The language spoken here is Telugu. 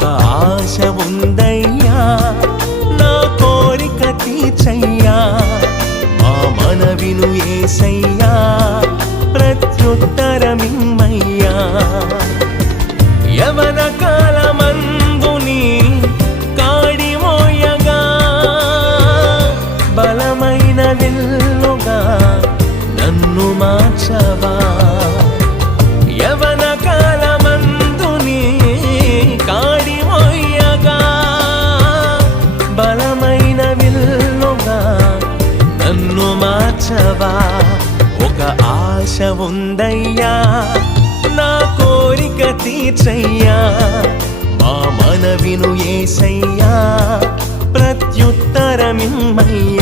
ఒక ఆశ ఉందయ్యా నా కోరిక తీర్చయ్యా మా మనవిను యేసయ్యా ప్రత్యుత్తరమిమ్మయ్యా యవన కాలమందుని కాడి మోయగా బలమైన విల్లుగా నన్ను మార్చవా యవన కాలమందుని కాడి మోయగా బలమైన విల్లుగా నన్ను మార్చవా ఒక ఆశ ఉందయ్యా నా కోరిక తీర్చయ్యా మా మనవిను యేసయ్యా ప్రత్యుత్తరమిమ్మయ్యా